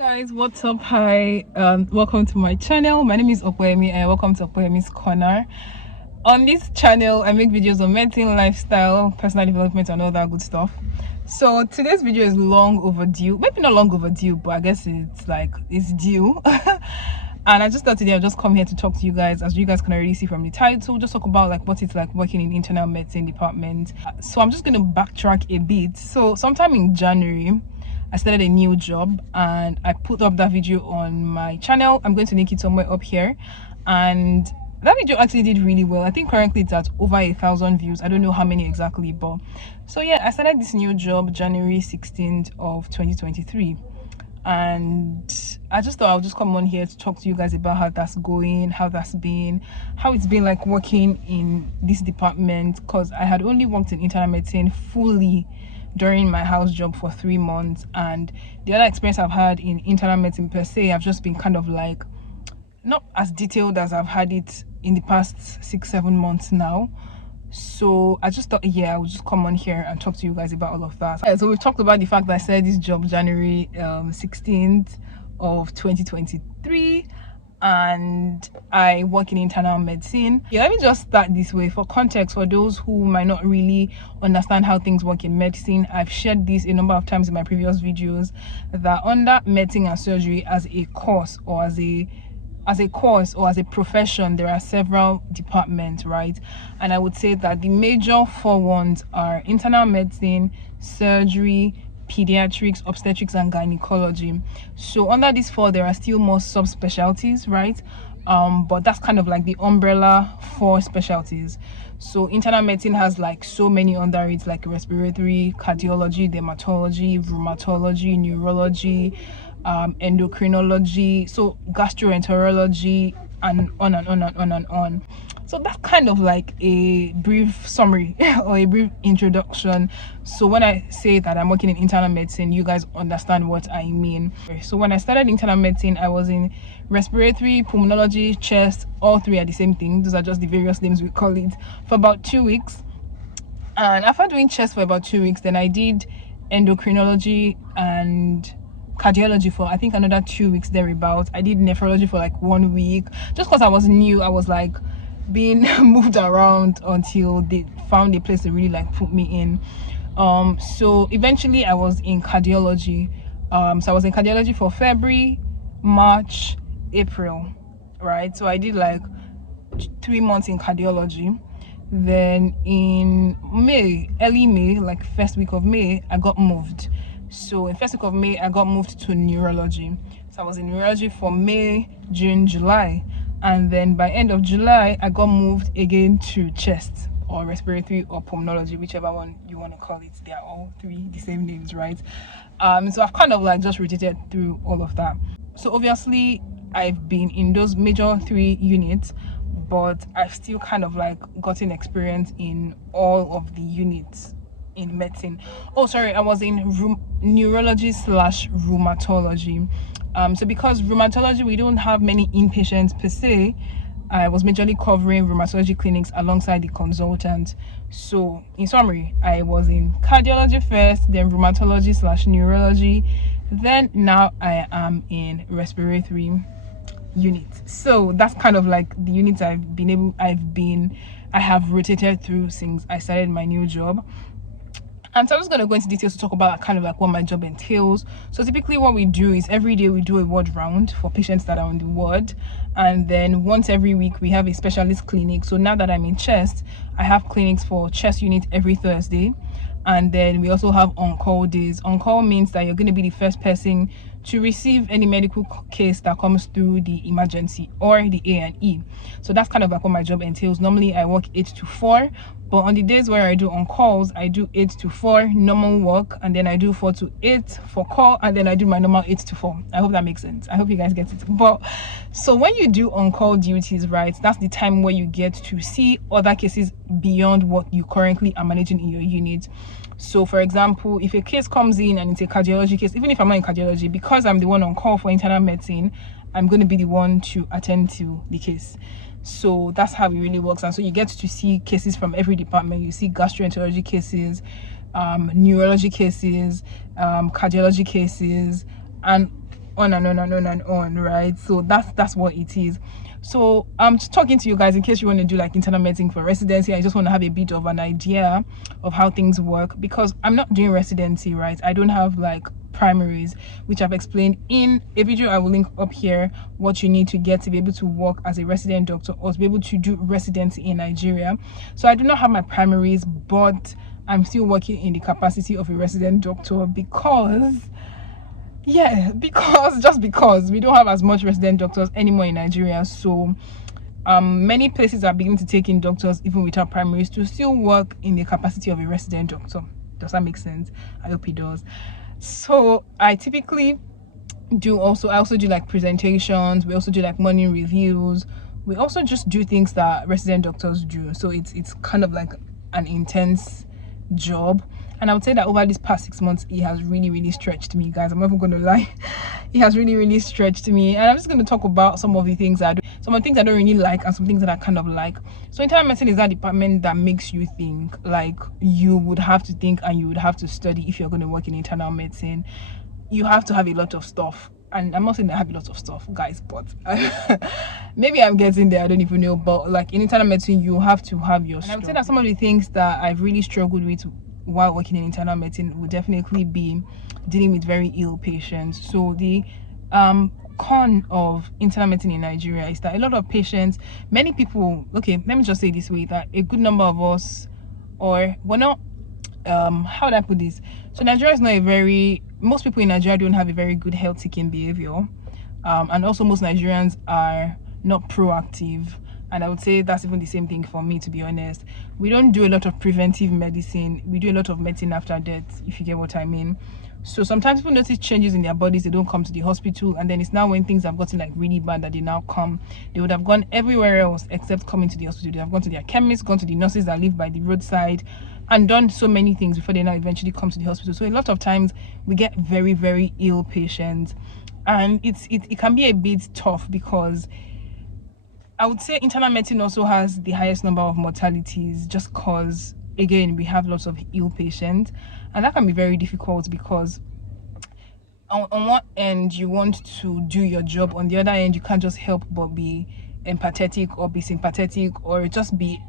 Guys, what's up? Hi, welcome to my channel. My name is Opoyemi and welcome to Opoyemi's Corner. On this channel I make videos on medicine, lifestyle, personal development and all that good stuff. So today's video is long overdue, maybe not long overdue, but I guess it's due. And I just thought today I'll just come here to talk to you guys. As you guys can already see from the title, just talk about like what it's like working in internal medicine department. So I'm just going to backtrack a bit. So sometime in January I started a new job and I put up that video on my channel. I'm going to link it somewhere up here. And that video actually did really well. I think currently it's at over 1,000 views. I don't know how many exactly, but so yeah, I started this new job January 16th of 2023. And I just thought I'll just come on here to talk to you guys about how that's going, how that's been, how it's been like working in this department, because I had only worked in internal medicine fully during my house job for 3 months, and the other experience I've had in internal medicine per se, I've just been kind of like not as detailed as I've had it in the past 6-7 months now. So I just thought, yeah, I would just come on here and talk to you guys about all of that. Yeah, so we've talked about the fact that I started this job January 16th of 2023 and I work in internal medicine. Yeah, let me just start this way for context for those who might not really understand how things work in medicine. I've shared this a number of times in my previous videos that under medicine and surgery as a course or as a course or as a profession, there are several departments, right? And I would say that the major 4 ones are internal medicine, surgery, pediatrics, obstetrics and gynecology. So under these 4 there are still more sub-specialties, right? But that's kind of like the umbrella for specialties. So internal medicine has like so many under it, like respiratory, cardiology, dermatology, rheumatology, neurology, endocrinology, so gastroenterology, and on and on and on and on. So that's kind of like a brief summary or a brief introduction. So when I say that I'm working in internal medicine, you guys understand what I mean. So when I started internal medicine, I was in respiratory, pulmonology, chest. All 3 are the same thing. Those are just the various names we call it, for about 2 weeks. And after doing chest for about 2 weeks, then I did endocrinology and cardiology for I think another 2 weeks thereabouts. I did nephrology for like 1 week, just because I was new. I was like being moved around until they found a place to really like put me in. So eventually I was in cardiology. So I was in cardiology for February, March, April, right? So I did like 3 months in cardiology. Then in May, early May, like first week of May, I got moved. So in first week of May, I got moved to neurology. So I was in neurology for May, June, July. And then by end of July, I got moved again to chest or respiratory or pulmonology, whichever one you want to call it. They are all 3 the same names, right? So I've kind of like just rotated through all of that. So obviously I've been in those major 3 units, but I've still kind of like gotten experience in all of the units in medicine. Oh, sorry, I was in neurology / rheumatology. So because rheumatology, we don't have many inpatients per se, I was majorly covering rheumatology clinics alongside the consultant. So in summary, I was in cardiology first, then rheumatology / neurology, then now I am in respiratory unit. So that's kind of like the units I have rotated through since I started my new job. And so I'm just going to go into details to talk about kind of like what my job entails. So typically what we do is every day we do a ward round for patients that are on the ward, and then once every week we have a specialist clinic. So now that I'm in chest, I have clinics for chest unit every Thursday, and then we also have on-call days. On-call means that you're going to be the first person to receive any medical case that comes through the emergency or the A&E. So that's kind of like what my job entails. Normally I work 8 to 4, but on the days where I do on calls, I do 8 to 4 normal work, and then I do 4 to 8 for call, and then I do my normal 8 to 4. I hope that makes sense. I hope you guys get it. But so when you do on-call duties, right, that's the time where you get to see other cases beyond what you currently are managing in your unit. So for example, if a case comes in and it's a cardiology case, even if I'm not in cardiology, because I'm the one on call for internal medicine, I'm going to be the one to attend to the case. So that's how it really works. And so you get to see cases from every department. You see gastroenterology cases, neurology cases, cardiology cases, and on and on and on and on, right? So that's what it is. So I'm just talking to you guys in case you want to do like internal medicine for residency. I just want to have a bit of an idea of how things work, because I'm not doing residency, right? I don't have like primaries, which I've explained in a video I will link up here, what you need to get to be able to work as a resident doctor or to be able to do residency in Nigeria. So I do not have my primaries, but I'm still working in the capacity of a resident doctor because because we don't have as much resident doctors anymore in Nigeria. So many places are beginning to take in doctors even without primaries to still work in the capacity of a resident doctor. Does that make sense? I hope it does. So I typically I also do like presentations. We also do like morning reviews. We also just do things that resident doctors do. So it's kind of like an intense job. And I would say that over these past 6 months, it has really stretched me, guys. I'm not even going to lie. It has really stretched me. And I'm just going to talk about some of the things I do, some of the things I don't really like, and some things that I kind of like. So internal medicine is that department that makes you think. Like, you would have to think and you would have to study if you're going to work in internal medicine. You have to have a lot of stuff. And I'm not saying that I have a lot of stuff, guys, but maybe I'm getting there. I don't even know. But like in internal medicine, you have to have your stuff. And I would say that some of the things that I've really struggled with while working in internal medicine would definitely be dealing with very ill patients. So the con of internal medicine in Nigeria is that a lot of patients, many people, okay, let me just say it this way, that a good number of us, or we're not, how would I put this? So Nigeria is not most people in Nigeria don't have a very good health seeking behavior, and also most Nigerians are not proactive. And I would say that's even the same thing for me, to be honest. We don't do a lot of preventive medicine. We do a lot of medicine after death, if you get what I mean. So sometimes people notice changes in their bodies, they don't come to the hospital, and then it's now when things have gotten like really bad that they now come. They would have gone everywhere else except coming to the hospital. They have gone to their chemists, gone to the nurses that live by the roadside, and done so many things before they now eventually come to the hospital. So a lot of times we get very ill patients, and it can be a bit tough, because I would say internal medicine also has the highest number of mortalities, just because, again, we have lots of ill patients, and that can be very difficult, because on one end you want to do your job, on the other end you can't just help but be empathetic or be sympathetic or just be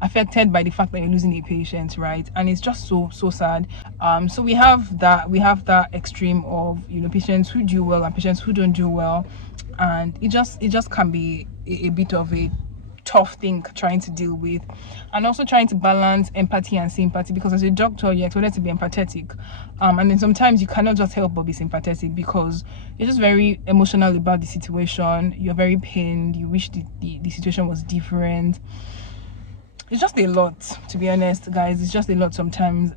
affected by the fact that you're losing a patient, right? And it's just so sad. So we have that extreme of, you know, patients who do well and patients who don't do well, and it just can be a bit of a tough thing trying to deal with, and also trying to balance empathy and sympathy, because as a doctor you're expected to be empathetic, and then sometimes you cannot just help but be sympathetic, because you're just very emotional about the situation. You're very pained, you wish the situation was different. It's just a lot, to be honest, guys. It's just a lot sometimes,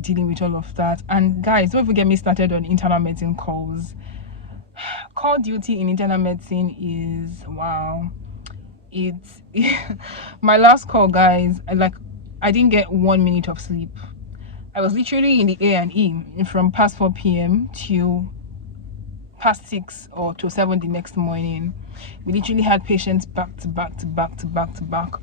dealing with all of that. And guys, don't even get me started on internal medicine calls. Call duty in internal medicine is, wow, it's my last call, guys. I didn't get 1 minute of sleep. I was literally in the A&E from past 4 p.m. till past 6 or till 7 the next morning. We literally had patients back to back.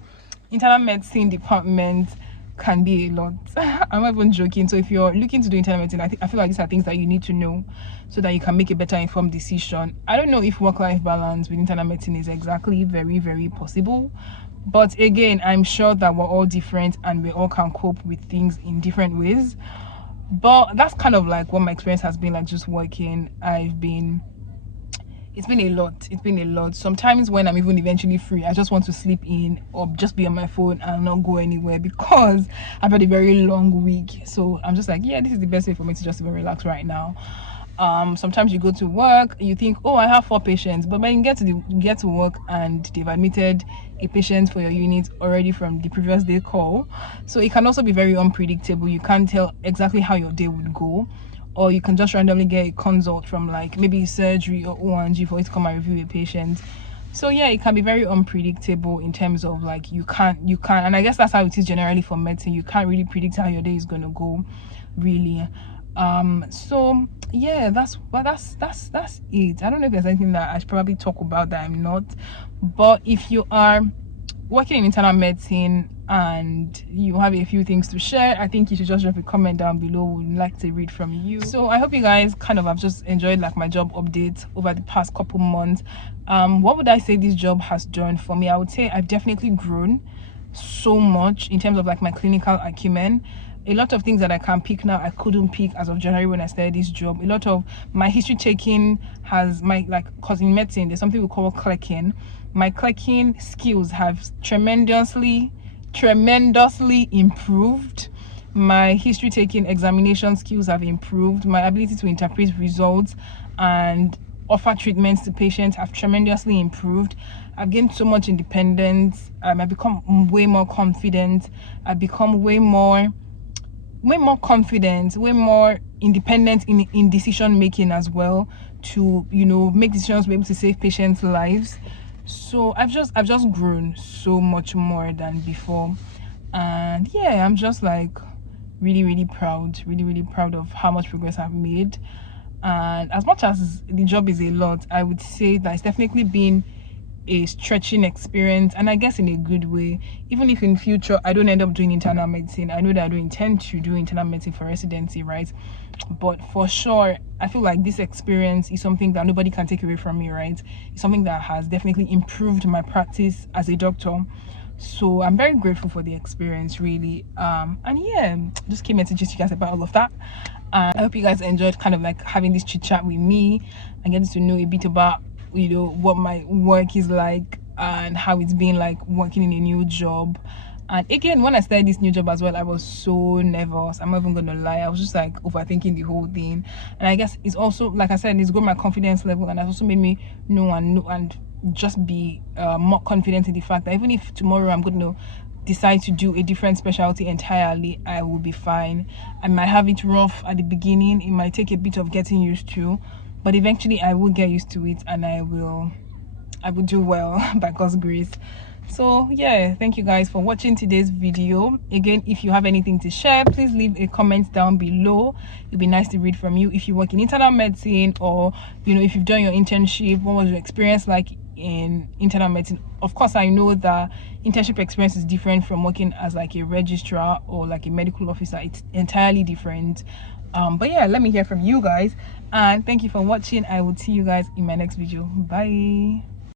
Internal medicine department can be a lot. I'm not even joking. So if you're looking to do internal medicine, I feel like these are things that you need to know so that you can make a better informed decision. I don't know if work-life balance with internal medicine is exactly very possible, but again, I'm sure that we're all different and we all can cope with things in different ways. But that's kind of like what my experience has been like, just working. It's been a lot. Sometimes when I'm even eventually free, I just want to sleep in or just be on my phone and not go anywhere, because I've had a very long week. So I'm just like, yeah, this is the best way for me to just even relax right now. Sometimes you go to work, you think, oh, I have 4 patients, but when you get to work and they've admitted a patient for your unit already from the previous day call. So it can also be very unpredictable. You can't tell exactly how your day would go, or you can just randomly get a consult from like maybe surgery or O&G for it to come and review a patient. So yeah, it can be very unpredictable in terms of like you can't, and I guess that's how it is generally for medicine. You can't really predict how your day is going to go, really. So yeah, that's it. I don't know if there's anything that I should probably talk about that I'm not, but if you are working in internal medicine and you have a few things to share, I think you should just drop a comment down below. We'd like to read from you. So I hope you guys kind of have just enjoyed like my job update over the past couple months. What would I say this job has done for me? I would say I've definitely grown so much in terms of like my clinical acumen. A lot of things that I can pick now I couldn't pick as of January when I started this job. A lot of my history taking has my, like, cause in medicine there's something we call clerking. My clerking skills have tremendously improved. My history taking examination skills have improved. My ability to interpret results and offer treatments to patients have tremendously improved. I've gained so much independence. I've become way more confident. I've become way more confident, way more independent in decision making as well, to, you know, make decisions, be able to save patients' lives. So I've just grown so much more than before. And yeah, I'm just like really proud of how much progress I've made. And as much as the job is a lot, I would say that it's definitely been a stretching experience, and I guess in a good way. Even if in future I don't end up doing internal medicine, I know that I don't intend to do internal medicine for residency, right? But for sure, I feel like this experience is something that nobody can take away from me, right? It's something that has definitely improved my practice as a doctor. So I'm very grateful for the experience, really. And yeah, just came here to just you guys about all of that. And I hope you guys enjoyed kind of like having this chit chat with me and getting to know a bit about, you know, what my work is like and how it's been like working in a new job. And again, when I started this new job as well, I was so nervous. I'm not even gonna lie. I was just like overthinking the whole thing. And I guess it's also, like I said, it's grown my confidence level, and it also made me know and just be more confident in the fact that even if tomorrow I'm going to decide to do a different specialty entirely, I will be fine. I might have it rough at the beginning. It might take a bit of getting used to, but eventually I will get used to it, and I will do well by God's grace. So yeah, thank you guys for watching today's video. Again, if you have anything to share, please leave a comment down below. It'd be nice to read from you. If you work in internal medicine, or, you know, if you've done your internship, what was your experience like in internal medicine? Of course, I know that internship experience is different from working as like a registrar or like a medical officer. It's entirely different. But yeah, let me hear from you guys, and thank you for watching. I will see you guys in my next video. Bye.